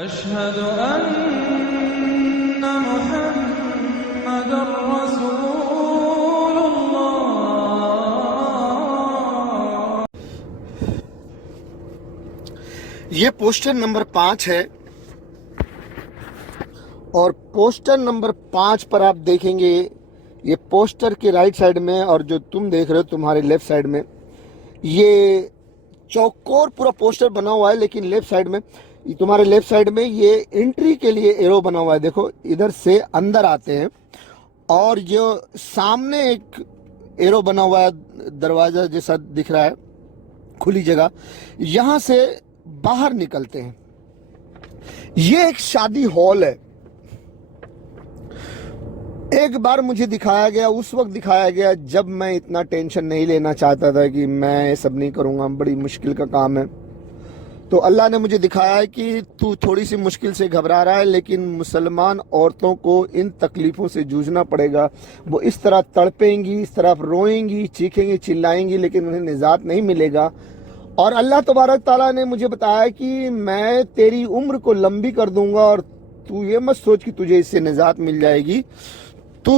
أشهد أن محمد رسول الله. یہ پوسٹر نمبر 5 ہے اور پوسٹر نمبر 5 پر آپ دیکھیں گے یہ پوسٹر کے رائٹ سائڈ میں اور جو تم دیکھ رہے ہو تمہارے لیفٹ سائڈ میں یہ چوکور پورا پوسٹر بنا ہوا ہے، لیکن لیفٹ سائڈ میں تمہارے لیفٹ سائڈ میں یہ انٹری کے لیے ایرو بنا ہوا ہے. دیکھو ادھر سے اندر آتے ہیں اور جو سامنے ایک ایرو بنا ہوا ہے دروازہ جیسا دکھ رہا ہے کھلی جگہ، یہاں سے باہر نکلتے ہیں. یہ ایک شادی ہال ہے. ایک بار مجھے دکھایا گیا، اس وقت دکھایا گیا جب میں اتنا ٹینشن نہیں لینا چاہتا تھا کہ میں یہ سب نہیں کروں گا، بڑی مشکل کا کام ہے. تو اللہ نے مجھے دکھایا ہے کہ تو تھوڑی سی مشکل سے گھبرا رہا ہے، لیکن مسلمان عورتوں کو ان تکلیفوں سے جوجھنا پڑے گا. وہ اس طرح تڑپیں گی، اس طرح روئیں گی، چیخیں گی، چلائیں گی، لیکن انہیں نجات نہیں ملے گا. اور اللہ تبارک تعالیٰ نے مجھے بتایا کہ میں تیری عمر کو لمبی کر دوں گا اور تو یہ مت سوچ کہ تجھے اس سے نجات مل جائے گی، تو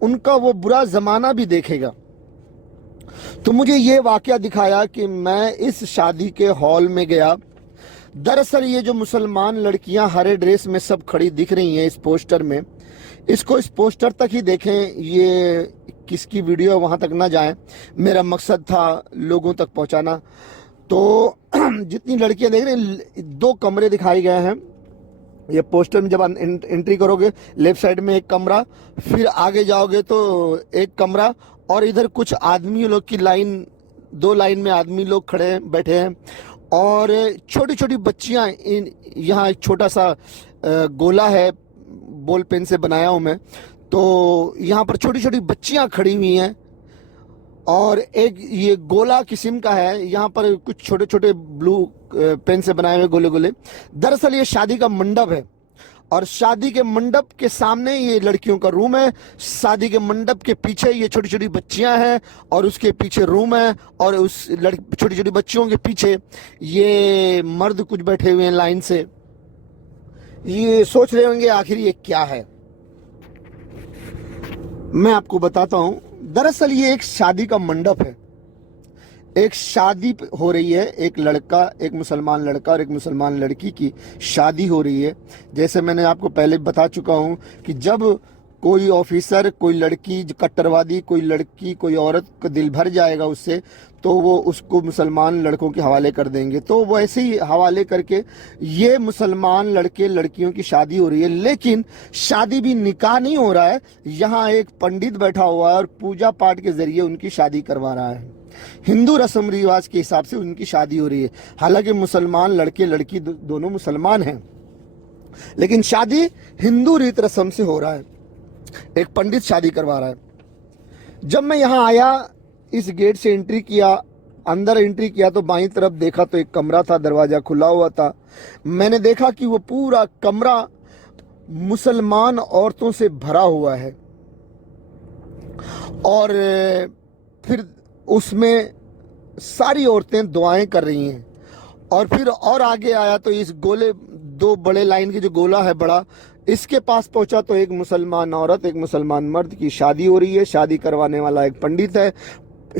ان کا وہ برا زمانہ بھی دیکھے گا. تو مجھے یہ واقعہ دکھایا کہ میں اس شادی کے ہال میں گیا. دراصل یہ جو مسلمان لڑکیاں ہرے ڈریس میں سب کھڑی دکھ رہی ہیں اس پوسٹر میں، اس کو اس پوسٹر تک ہی دیکھیں، یہ کس کی ویڈیو وہاں تک نہ جائیں. میرا مقصد تھا لوگوں تک پہنچانا. تو جتنی لڑکیاں دیکھ رہے ہیں 2 کمرے دکھائے گئے ہیں. یہ پوسٹر میں جب انٹری کرو گے لیفٹ سائڈ میں ایک کمرہ، پھر آگے جاؤ گے تو ایک کمرہ، اور ادھر کچھ آدمی لوگ کی لائن، 2 لائن میں آدمی لوگ کھڑے ہیں، بیٹھے ہیں. اور چھوٹی چھوٹی بچیاں، یہاں ایک چھوٹا سا گولا ہے بول پین سے بنایا ہوں میں، تو یہاں پر چھوٹی چھوٹی بچیاں کھڑی ہوئی ہیں اور ایک یہ گولا قسم کا ہے. یہاں پر کچھ چھوٹے چھوٹے بلو پین سے بنائے ہوئے گولے گولے. دراصل یہ شادی کا منڈپ ہے اور شادی کے منڈپ کے سامنے یہ لڑکیوں کا روم ہے. شادی کے منڈپ کے پیچھے یہ چھوٹی چھوٹی بچیاں ہیں اور اس کے پیچھے روم ہے، اور اس چھوٹی چھوٹی بچیوں کے پیچھے یہ مرد کچھ بیٹھے ہوئے ہیں لائن سے. یہ سوچ رہے ہوں گے آخر یہ کیا ہے. میں آپ کو بتاتا ہوں. دراصل یہ ایک شادی کا منڈپ ہے. ایک شادی ہو رہی ہے، ایک لڑکا، ایک مسلمان لڑکا اور ایک مسلمان لڑکی کی شادی ہو رہی ہے. جیسے میں نے آپ کو پہلے بتا چکا ہوں کہ جب کوئی آفیسر، کوئی لڑکی کٹروادی، کوئی لڑکی، کوئی عورت کا دل بھر جائے گا اس سے، تو وہ اس کو مسلمان لڑکوں کے حوالے کر دیں گے. تو وہ ایسے ہی حوالے کر کے یہ مسلمان لڑکے لڑکیوں کی شادی ہو رہی ہے. لیکن شادی بھی نکاح نہیں ہو رہا ہے، یہاں ایک پنڈت بیٹھا ہوا ہے اور پوجا پاٹ کے ذریعے ان کی شادی کروا رہا ہے. ہندو رسم رواج کے حساب سے ان کی شادی ہو رہی ہے. حالانکہ مسلمان لڑکے لڑکی دونوں مسلمان ہیں، لیکن شادی ہندو ریت رسم سے ہو رہا ہے. ایک پنڈت شادی کروا رہا ہے. جب میں یہاں آیا، اس گیٹ سے انٹری کیا، اندر انٹری کیا تو بائیں طرف دیکھا تو ایک کمرہ تھا، دروازہ کھلا ہوا تھا. میں نے دیکھا کہ وہ پورا کمرہ مسلمان عورتوں سے بھرا ہوا ہے، اور پھر اس میں ساری عورتیں دعائیں کر رہی ہیں. اور پھر اور آگے آیا تو اس گولے، 2 بڑے لائن کے جو گولا ہے بڑا، اس کے پاس پہنچا تو ایک مسلمان عورت، ایک مسلمان مرد کی شادی ہو رہی ہے. شادی کروانے والا ایک پنڈت ہے.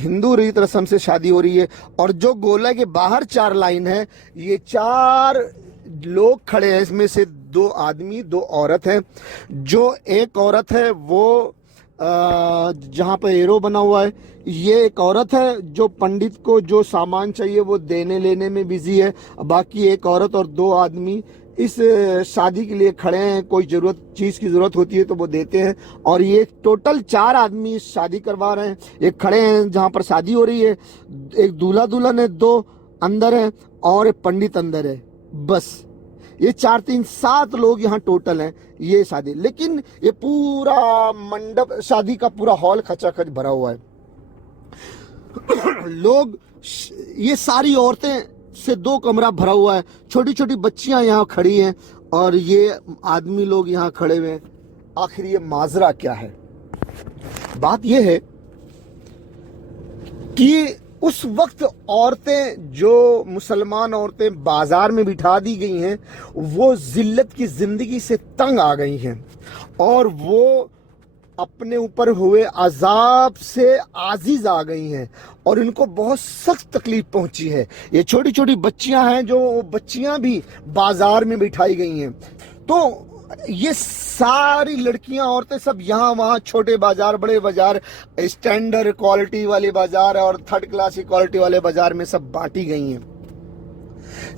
ہندو ریت رسم سے شادی ہو رہی ہے. اور جو گولہ کے باہر 4 لائن ہے، یہ 4 لوگ کھڑے ہیں. اس میں سے 2 آدمی، 2 عورت ہیں. جو ایک عورت ہے وہ جہاں پہ ایرو بنا ہوا ہے، یہ ایک عورت ہے جو پنڈت کو جو سامان چاہیے وہ دینے لینے میں بزی ہے. باقی ایک عورت اور 2 آدمی اس شادی کے لیے کھڑے ہیں. کوئی چیز کی ضرورت ہوتی ہے تو وہ دیتے ہیں. اور یہ ٹوٹل 4 آدمی شادی کروا رہے ہیں. ایک کھڑے ہیں جہاں پر شادی ہو رہی ہے، ایک دولہا دلہن ہے، 2 اندر ہیں اور ایک پنڈت اندر ہے. بس یہ 4 3 7 لوگ یہاں ٹوٹل ہیں یہ شادی. لیکن یہ پورا منڈپ، شادی کا پورا ہال کھچا کھچ بھرا ہوا ہے. لوگ، یہ ساری عورتیں سے 2 کمرہ بھرا ہوا ہے. چھوٹی چھوٹی بچیاں یہاں کھڑی ہیں اور یہ آدمی لوگ یہاں کھڑے ہوئے ہیں. آخر یہ ماجرا کیا ہے؟ بات یہ ہے کہ उस वक्त औरतें, जो मुसलमान औरतें बाजार में बिठा दी गई हैं, वो जिल्लत की जिंदगी से तंग आ गई हैं और वो अपने ऊपर हुए अजाब से आजिज आ गई हैं और इनको बहुत सख्त तकलीफ पहुंची है। ये छोटी छोटी बच्चियां हैं, जो बच्चियां भी बाजार में बिठाई गई हैं। तो ये सारी लड़कियां, औरतें सब यहाँ वहाँ, छोटे बाजार, बड़े बाजार, स्टैंडर्ड क्वालिटी वाले बाजार और थर्ड क्लास की क्वालिटी वाले बाजार में सब बांटी गई हैं।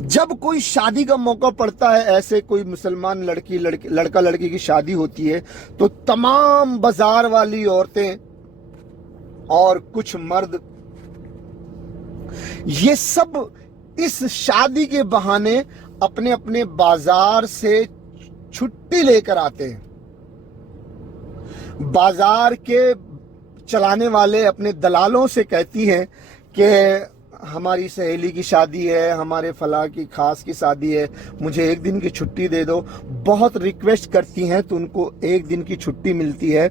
जब कोई शादी का मौका पड़ता है, ऐसे कोई मुसलमान लड़का लड़की की शादी होती है, तो तमाम बाजार वाली औरतें और कुछ मर्द, ये सब इस शादी के बहाने अपने अपने बाजार से छुट्टी लेकर आते हैं। बाजार के चलाने वाले अपने दलालों से कहती हैं कि हमारी सहेली की शादी है, हमारे फला की खास की शादी है, मुझे एक दिन की छुट्टी दे दो। बहुत रिक्वेस्ट करती हैं तो उनको एक दिन की छुट्टी मिलती है,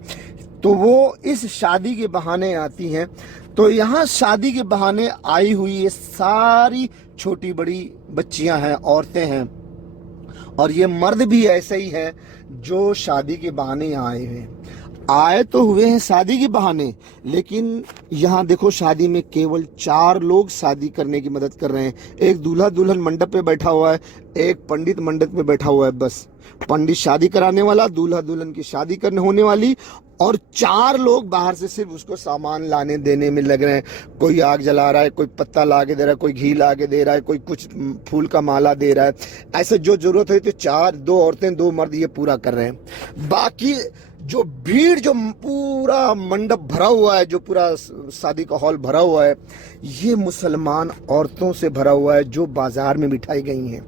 तो वो इस शादी के बहाने आती हैं। तो यहाँ शादी के बहाने आई हुई ये सारी छोटी बड़ी बच्चियां हैं, औरतें हैं, और ये मर्द भी ऐसे ही है जो शादी के बहाने यहाँ आए तो हुए हैं शादी के बहाने, लेकिन यहाँ देखो शादी में केवल 4 लोग शादी करने की मदद कर रहे हैं। एक दूल्हा दुल्हन मंडप पे बैठा हुआ है, एक पंडित मंडप में बैठा हुआ है। बस पंडित शादी कराने वाला, दूल्हा दुल्हन की शादी करने होने वाली, और 4 लोग बाहर से सिर्फ उसको सामान लाने देने में लग रहे हैं। कोई आग जला रहा है, कोई पत्ता ला के दे रहा है, कोई घी ला के दे रहा है, कोई कुछ फूल का माला दे रहा है। ऐसे जो जरूरत है तो 2 औरतें 2 मर्द ये पूरा कर रहे हैं। बाकी जो भीड़, जो पूरा मंडप भरा हुआ है, जो पूरा शादी का हॉल भरा हुआ है, ये मुसलमान औरतों से भरा हुआ है जो बाजार में बिठाई गई हैं।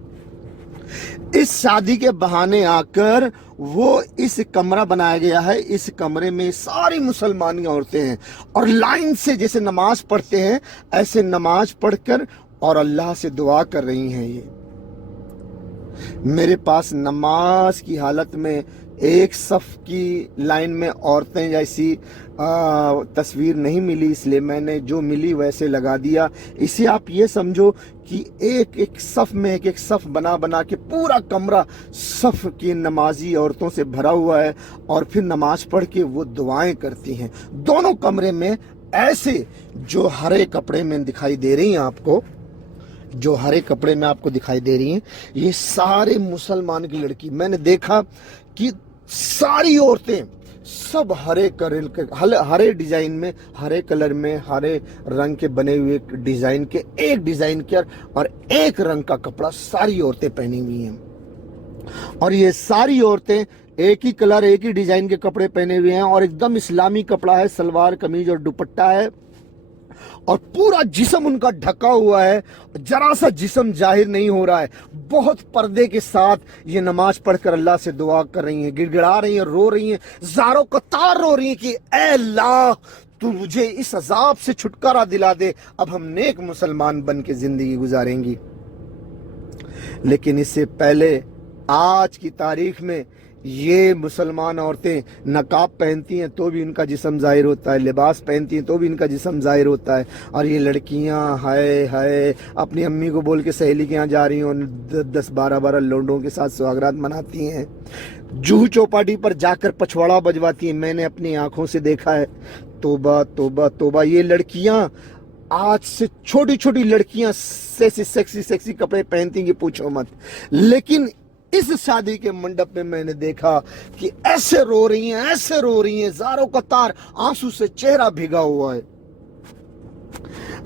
इस शादी के बहाने आकर वो इस कमरा बनाया गया है, इस कमरे में सारी मुसलमानी औरतें हैं और लाइन से जैसे नमाज पढ़ते हैं ऐसे नमाज पढ़कर और अल्लाह से दुआ कर रही हैं। ये मेरे पास नमाज की हालत में एक सफ की लाइन में औरतें जैसी तस्वीर नहीं मिली, इसलिए मैंने जो मिली वैसे लगा दिया। इसे आप ये समझो कि एक एक सफ में एक एक सफ बना बना के पूरा कमरा सफ की नमाजी औरतों से भरा हुआ है और फिर नमाज पढ़ के वो दुआएं करती हैं। दोनों कमरे में ऐसे जो हरे कपड़े में दिखाई दे रही हैं आपको, जो हरे कपड़े में आपको दिखाई दे रही हैं, ये सारे मुसलमान की लड़की। मैंने देखा कि सारी औरतें सब हरे डिजाइन में, हरे कलर में, हरे रंग के बने हुए डिजाइन के, एक डिजाइन के और एक रंग का कपड़ा सारी औरतें पहनी हुई हैं। और ये सारी औरतें एक ही कलर, एक ही डिजाइन के कपड़े पहने हुए हैं और एकदम इस्लामी कपड़ा है, सलवार कमीज और दुपट्टा है और पूरा जिस्म उनका ढका हुआ है, जरा सा जिस्म जाहिर नहीं हो रहा है। बहुत पर्दे के साथ ये नमाज पढ़कर अल्लाह से दुआ कर रही हैं, गिड़गिड़ा रही हैं, रो रही हैं, ज़ारों कतार रो रही हैं कि ऐ अल्लाह तू मुझे इस अजाब से छुटकारा दिला दे, अब हम नेक मुसलमान बन के जिंदगी गुजारेंगी। लेकिन इससे पहले आज की तारीख में ये मुसलमान औरतें नकाब पहनती हैं तो भी इनका जिस्म जाहिर होता है, लिबास पहनती हैं तो भी इनका जिस्म जाहिर होता है। और ये लड़कियां हाय हाय अपनी अम्मी को बोल के सहेली के यहाँ जा रही हैं, 10-12 लोंडों के साथ सुहागरात मनाती हैं, जूहू चौपाटी पर जाकर पछवाड़ा बजवाती हैं। मैंने अपनी आंखों से देखा है। तोबा तोबा तोबा, ये लड़कियां आज से छोटी छोटी लड़कियां सेक्सी कपड़े पहनती हैं, पूछो मत। लेकिन इस शादी के मंडप में मैंने देखा कि ऐसे रो रही हैं, ज़ारों कतार आंसू से चेहरा भिगा हुआ है।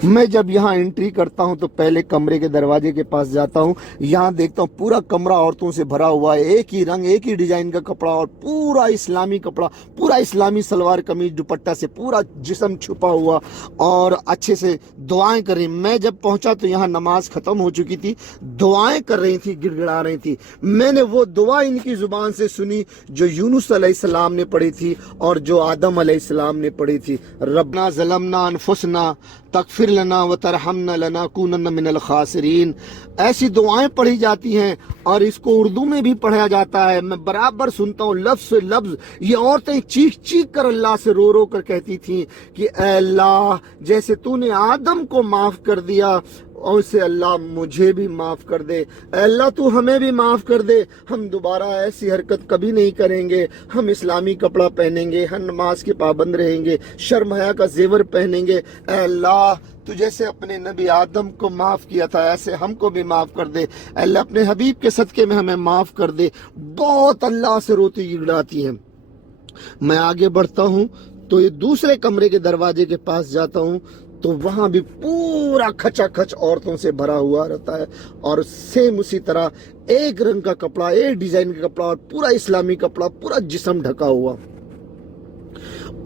मैं जब यहाँ एंट्री करता हूँ तो पहले कमरे के दरवाजे के पास जाता हूँ, यहाँ देखता हूँ पूरा कमरा औरतों से भरा हुआ है, एक ही रंग, एक ही डिजाइन का कपड़ा और पूरा इस्लामी कपड़ा, पूरा इस्लामी सलवार कमीज दुपट्टा से पूरा जिस्म छुपा हुआ और अच्छे से दुआएं कर रही। मैं जब पहुंचा तो यहाँ नमाज खत्म हो चुकी थी, दुआएं कर रही थी, गिड़गिड़ा रही थी। मैंने वो दुआ इनकी जुबान से सुनी जो यूनुस अलैहिस्सलाम ने पढ़ी थी और जो आदम अलैहिस्सलाम ने पढ़ी थी। रब्बना ज़लमना अनफुसना तगफिर लना व तरहमना लनाकूनन्ना मिनल खासिरीन। ऐसी दुआएं पढ़ी जाती हैं और इसको उर्दू में भी पढ़ा जाता है। मैं बराबर सुनता हूँ लफ्ज से लफ्ज। ये औरतें चीख चीख कर अल्लाह से रो रो कर कहती थीं कि ऐ अल्लाह, जैसे तूने आदम को माफ कर दिया और से अल्लाह मुझे भी माफ कर दे। अल्लाह तू हमें भी माफ कर दे, हम दोबारा ऐसी हरकत कभी नहीं करेंगे। हम इस्लामी कपड़ा पहनेंगे, हम नमाज के पाबंद रहेंगे, शर्म हया का जेवर पहनेंगे। अल्लाह तू जैसे अपने नबी आदम को माफ किया था ऐसे हमको भी माफ कर दे। अल्लाह अपने हबीब के सदके में हमें माफ कर दे। बहुत अल्लाह से रोती गिड़ाती हैं। मैं आगे बढ़ता हूँ तो ये दूसरे कमरे के दरवाजे के पास जाता हूँ तो वहां भी पूरा खचाखच औरतों से भरा हुआ रहता है और सेम उसी तरह एक रंग का कपड़ा, एक डिजाइन का कपड़ा और पूरा इस्लामी कपड़ा, पूरा जिस्म ढका हुआ।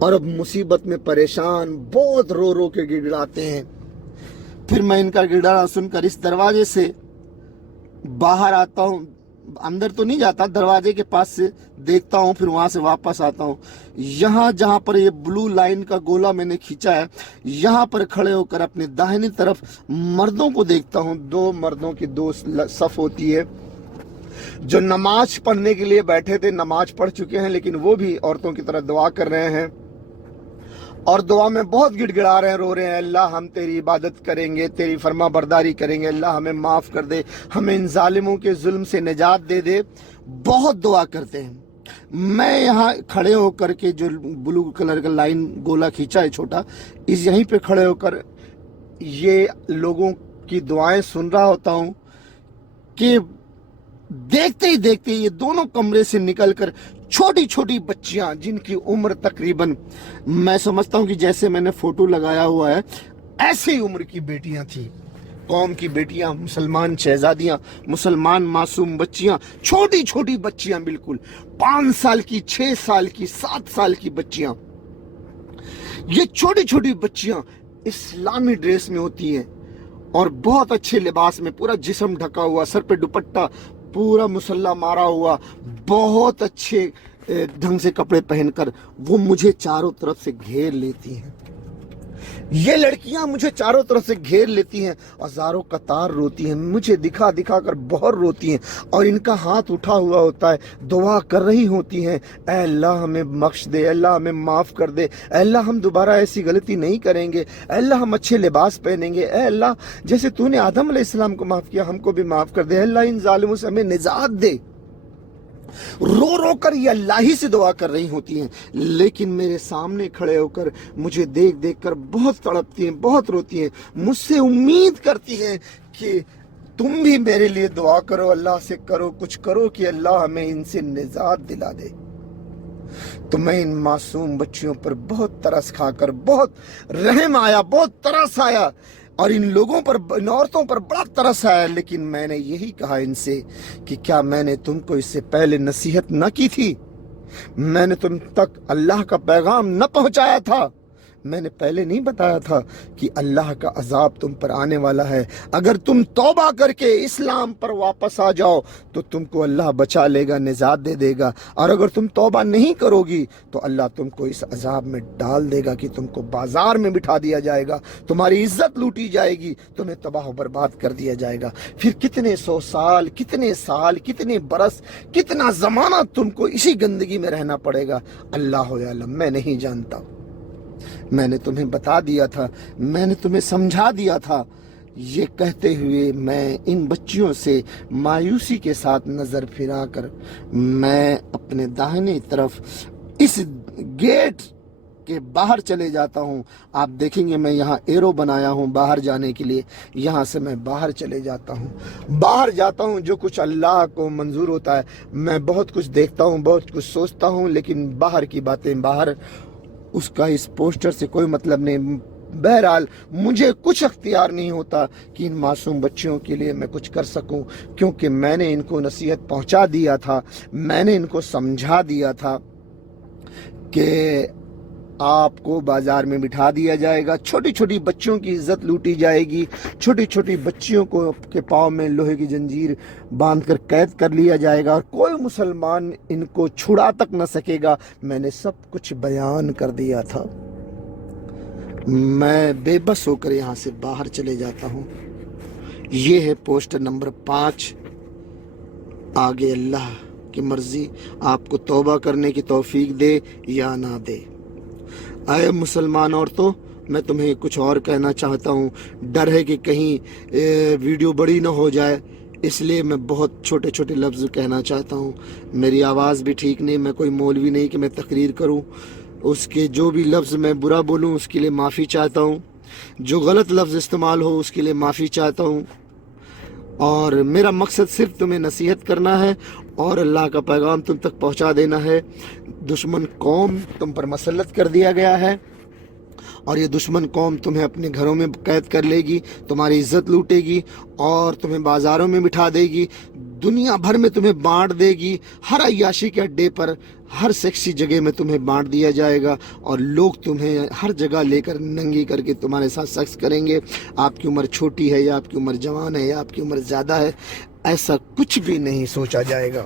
और अब मुसीबत में परेशान बहुत रो रो के गिड़गिड़ाते हैं। फिर मैं इनका गिड़गिड़ाना सुनकर इस दरवाजे से बाहर आता हूँ, अंदर तो नहीं जाता, दरवाजे के पास से देखता हूँ, फिर वहां से वापस आता हूँ। यहाँ जहाँ पर ये ब्लू लाइन का गोला मैंने खींचा है, यहाँ पर खड़े होकर अपने दाहिनी तरफ मर्दों को देखता हूँ। दो मर्दों की दो सफ होती है जो नमाज पढ़ने के लिए बैठे थे, नमाज पढ़ चुके हैं, लेकिन वो भी औरतों की तरह दुआ कर रहे हैं और दुआ में बहुत गिड़गिड़ा रहे हैं, रो रहे हैं। अल्लाह हम तेरी इबादत करेंगे, तेरी फरमा बरदारी करेंगे, अल्लाह हमें माफ कर दे, हमें इन जालिमों के जुल्म से निजात दे दे। बहुत दुआ करते हैं। मैं यहाँ खड़े होकर के जो ब्लू कलर का लाइन गोला खींचा है छोटा, इस यहीं पे खड़े होकर ये लोगों की दुआएं सुन रहा होता हूँ कि देखते ही देखते ये दोनों कमरे से निकलकर छोटी छोटी बच्चियां जिनकी उम्र तकरीबन, मैं समझता हूं कि जैसे मैंने फोटो लगाया हुआ है ऐसे ही उम्र की बेटियां थी, कौम की बेटियां, मुसलमान शहजादियां, मुसलमान मासूम बच्चियां, छोटी छोटी बच्चियां, बिल्कुल 5 साल की, 6 साल की, 7 साल की बच्चियां। ये छोटी छोटी बच्चियां इस्लामी ड्रेस में होती हैं और बहुत अच्छे लिबास में, पूरा जिस्म ढका हुआ, सर पे दुपट्टा, पूरा मुसल्ला मारा हुआ, बहुत अच्छे ढंग से कपड़े पहनकर वो मुझे चारों तरफ से घेर लेती हैं। ये लड़कियां मुझे चारों तरफ से घेर लेती हैं, हजारों कतार रोती हैं, मुझे दिखा दिखा कर बहुत रोती हैं और इनका हाथ उठा हुआ होता है, दुआ कर रही होती हैं, ऐ अल्लाह हमें बख्श दे, अल्लाह हमें माफ कर दे, अल्लाह हम दोबारा ऐसी गलती नहीं करेंगे, अल्लाह हम अच्छे लिबास पहनेंगे, ऐ अल्लाह जैसे तूने आदम अलैहिस्सलाम को माफ किया हमको भी माफ कर दे, अल्लाह इन जालिमों से हमें निजात दे। रो रो कर ये अल्लाह ही से दुआ कर रही होती हैं, लेकिन मेरे सामने खड़े होकर मुझे देख देख कर बहुत तड़पती हैं, बहुत रोती हैं, मुझसे उम्मीद करती हैं कि तुम भी मेरे लिए दुआ करो, अल्लाह से करो, कुछ करो कि अल्लाह हमें इनसे निजात दिला दे। तो मैं इन मासूम बच्चियों पर बहुत तरस खाकर, बहुत रहम आया, बहुत तरस आया और इन लोगों पर, इन औरतों पर बड़ा तरस आया। लेकिन मैंने यही कहा इनसे कि क्या मैंने तुमको इससे पहले नसीहत न की थी? मैंने तुम तक अल्लाह का पैगाम न पहुंचाया था? मैंने पहले नहीं बताया था कि अल्लाह का अजाब तुम पर आने वाला है? अगर तुम तौबा करके इस्लाम पर वापस आ जाओ तो तुमको अल्लाह बचा लेगा, निजात दे देगा, और अगर तुम तौबा नहीं करोगी तो अल्लाह तुमको इस अजाब में डाल देगा कि तुमको बाजार में बिठा दिया जाएगा, तुम्हारी इज्जत लूटी जाएगी, तुम्हें तबाह बर्बाद कर दिया जाएगा। फिर कितने 100 साल, कितने साल, कितने बरस, कितना जमाना तुमको इसी गंदगी में रहना पड़ेगा, अल्लाह आलम, मैं नहीं जानता। मैंने तुम्हें बता दिया था, मैंने तुम्हें समझा दिया था। ये कहते हुए मैं इन बच्चियों से मायूसी के साथ नजर फिराकर मैं अपने दाहिने तरफ इस गेट के बाहर चले जाता हूँ। आप देखेंगे मैं यहाँ एरो बनाया हूँ बाहर जाने के लिए, यहाँ से मैं बाहर चले जाता हूँ। बाहर जाता हूँ, जो कुछ अल्लाह को मंजूर होता है, मैं बहुत कुछ देखता हूँ, बहुत कुछ सोचता हूँ, लेकिन बाहर की बातें बाहर, उसका इस पोस्टर से कोई मतलब नहीं। बहरहाल मुझे कुछ अख्तियार नहीं होता कि इन मासूम बच्चियों के लिए मैं कुछ कर सकूं, क्योंकि मैंने इनको नसीहत पहुंचा दिया था, मैंने इनको समझा दिया था कि आपको बाजार में बिठा दिया जाएगा, छोटी छोटी बच्चियों की इज्जत लूटी जाएगी, छोटी छोटी बच्चियों को के पाँव में लोहे की जंजीर बांधकर कैद कर लिया जाएगा और कोई मुसलमान इनको छुड़ा तक न सकेगा। मैंने सब कुछ बयान कर दिया था। میں بے بس ہو کر یہاں سے باہر چلے جاتا ہوں۔ یہ ہے پوسٹر نمبر 5۔ آگے اللہ کی مرضی، آپ کو توبہ کرنے کی توفیق دے یا نہ دے۔ اے مسلمان عورتوں، میں تمہیں کچھ اور کہنا چاہتا ہوں۔ ڈر ہے کہ کہیں ویڈیو بڑی نہ ہو جائے، اس لیے میں بہت چھوٹے چھوٹے لفظ کہنا چاہتا ہوں۔ میری آواز بھی ٹھیک نہیں، میں کوئی مولوی نہیں کہ میں تقریر کروں۔ اس کے جو بھی لفظ میں برا بولوں اس کے لیے معافی چاہتا ہوں، جو غلط لفظ استعمال ہو اس کے لیے معافی چاہتا ہوں۔ اور میرا مقصد صرف تمہیں نصیحت کرنا ہے اور اللہ کا پیغام تم تک پہنچا دینا ہے۔ دشمن قوم تم پر مسلط کر دیا گیا ہے، اور یہ دشمن قوم تمہیں اپنے گھروں میں قید کر لے گی، تمہاری عزت لوٹے گی اور تمہیں بازاروں میں بٹھا دے گی، دنیا بھر میں تمہیں بانٹ دے گی، ہر عیاشی کے اڈے پر، ہر سیکسی جگہ میں تمہیں بانٹ دیا جائے گا، اور لوگ تمہیں ہر جگہ لے کر ننگی کر کے تمہارے ساتھ سیکس کریں گے۔ آپ کی عمر چھوٹی ہے یا آپ کی عمر جوان ہے یا آپ کی عمر زیادہ ہے، ایسا کچھ بھی نہیں سوچا جائے گا۔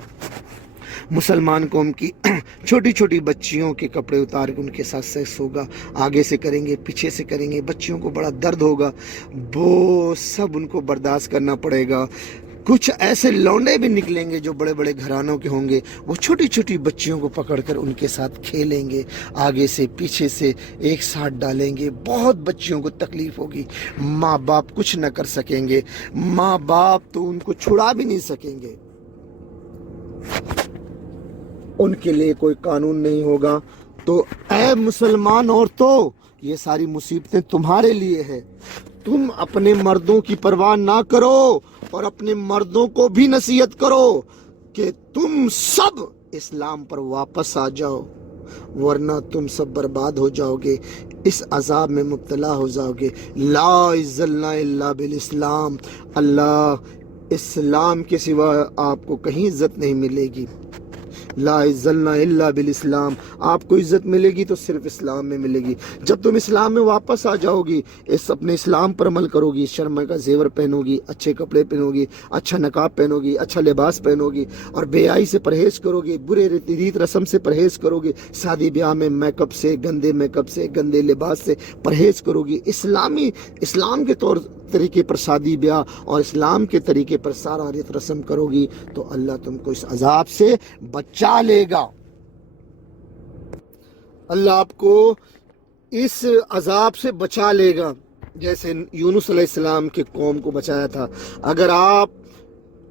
مسلمان قوم کی چھوٹی چھوٹی بچیوں کے کپڑے اتار کے ان کے ساتھ سیکس ہوگا، آگے سے کریں گے، پیچھے سے کریں گے، بچیوں کو بڑا درد ہوگا، وہ سب ان کو برداشت کرنا پڑے گا۔ کچھ ایسے لونڈے بھی نکلیں گے جو بڑے بڑے گھرانوں کے ہوں گے، وہ چھوٹی چھوٹی بچیوں کو پکڑ کر ان کے ساتھ کھیلیں گے، آگے سے پیچھے سے ایک ساتھ ڈالیں گے، بہت بچیوں کو تکلیف ہوگی، ماں باپ کچھ نہ کر سکیں گے، ماں باپ تو ان کو چھڑا بھی نہیں سکیں گے، ان کے لیے کوئی قانون نہیں ہوگا۔ تو اے مسلمان عورتوں، یہ ساری مصیبتیں تمہارے لیے ہے۔ تم اپنے مردوں کی پرواہ نہ کرو اور اپنے مردوں کو بھی نصیحت کرو کہ تم سب اسلام پر واپس آ جاؤ، ورنہ تم سب برباد ہو جاؤ گے، اس عذاب میں مبتلا ہو جاؤ گے۔ لا عزت الا بالاسلام، اللہ اسلام کے سوا آپ کو کہیں عزت نہیں ملے گی۔ لا عزت الا بالاسلام، آپ کو عزت ملے گی تو صرف اسلام میں ملے گی۔ جب تم اسلام میں واپس آ جاؤ گی، اپنے اسلام پر عمل کرو گی، شرم کا زیور پہنو گی، اچھے کپڑے پہنو گی، اچھا نقاب پہنو گی، اچھا لباس پہنو گی، اور بے حیائی سے پرہیز کرو گی، برے ریت رسم سے پرہیز کرو گی، شادی بیاہ میں میک اپ سے، گندے میک اپ سے، گندے لباس سے پرہیز کرو گی، اسلام کے طور طریقے پر شادی بیاہ اور اسلام کے طریقے پر سارا ریت رسم کرو گی، تو اللہ تم کو اس عذاب سے بچا لے گا۔ اللہ آپ کو اس عذاب سے بچا لے گا، جیسے یونس علیہ السلام کے قوم کو بچایا تھا۔ اگر آپ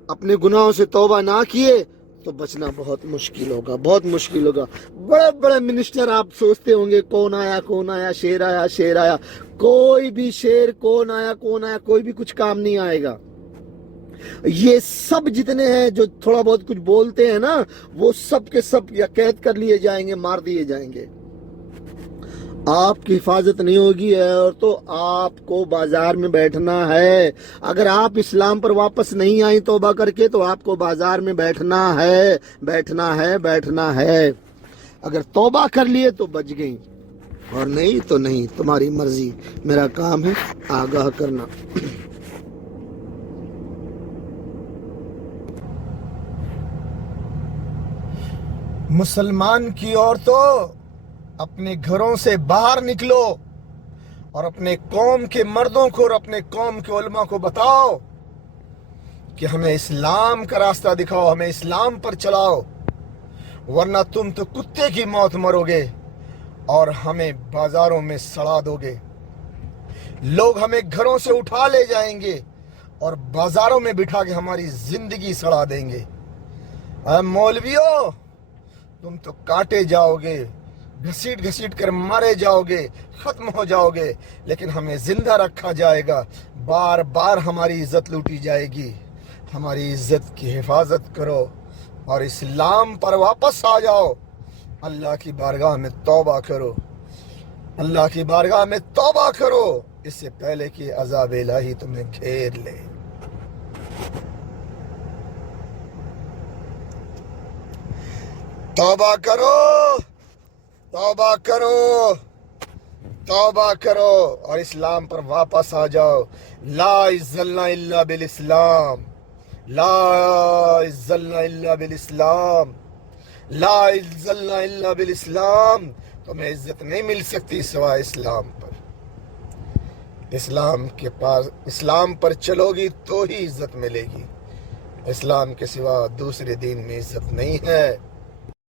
اپنے گناہوں سے توبہ نہ کیے تو بچنا بہت مشکل ہوگا، بہت مشکل ہوگا۔ بڑے بڑے منسٹر آپ سوچتے ہوں گے کون آیا، شیر آیا، کوئی بھی شیر کون آیا، کوئی بھی کچھ کام نہیں آئے گا۔ یہ سب جتنے ہیں جو تھوڑا بہت کچھ بولتے ہیں نا، وہ سب کے سب یا قید کر لیے جائیں گے، مار دیے جائیں گے۔ آپ کی حفاظت نہیں ہوگی، اور تو آپ کو بازار میں بیٹھنا ہے۔ اگر آپ اسلام پر واپس نہیں آئیں توبہ کر کے، تو آپ کو بازار میں بیٹھنا ہے۔ اگر توبہ کر لیے تو بچ گئی، اور نہیں تو نہیں، تمہاری مرضی۔ میرا کام ہے آگاہ کرنا۔ مسلمان کی عورتوں، اپنے گھروں سے باہر نکلو اور اپنے قوم کے مردوں کو اور اپنے قوم کے علماء کو بتاؤ کہ ہمیں اسلام کا راستہ دکھاؤ، ہمیں اسلام پر چلاؤ، ورنہ تم تو کتے کی موت مرو گے اور ہمیں بازاروں میں سڑا دو گے۔ لوگ ہمیں گھروں سے اٹھا لے جائیں گے اور بازاروں میں بٹھا کے ہماری زندگی سڑا دیں گے۔ اے مولویوں، تم تو کاٹے جاؤ گے، گھسیٹ کر مارے جاؤ گے، ختم ہو جاؤ گے، لیکن ہمیں زندہ رکھا جائے گا، بار بار ہماری عزت لوٹی جائے گی۔ ہماری عزت کی حفاظت کرو اور اسلام پر واپس آ جاؤ، اللہ کی بارگاہ میں توبہ کرو، اللہ کی بارگاہ میں توبہ کرو، اس سے پہلے کہ عذاب الہی تمہیں گھیر لے۔ توبہ کرو، توبہ کرو، توبہ کرو اور اسلام پر واپس آ جاؤ۔ لا عزت الا بالاسلام، لا عزت الا بالاسلام، لا عزت الا بالاسلام۔ تمہیں عزت نہیں مل سکتی سوائے اسلام پر۔ اسلام کے پاس اسلام پر چلو گی تو ہی عزت ملے گی، اسلام کے سوا دوسرے دین میں عزت نہیں ہے۔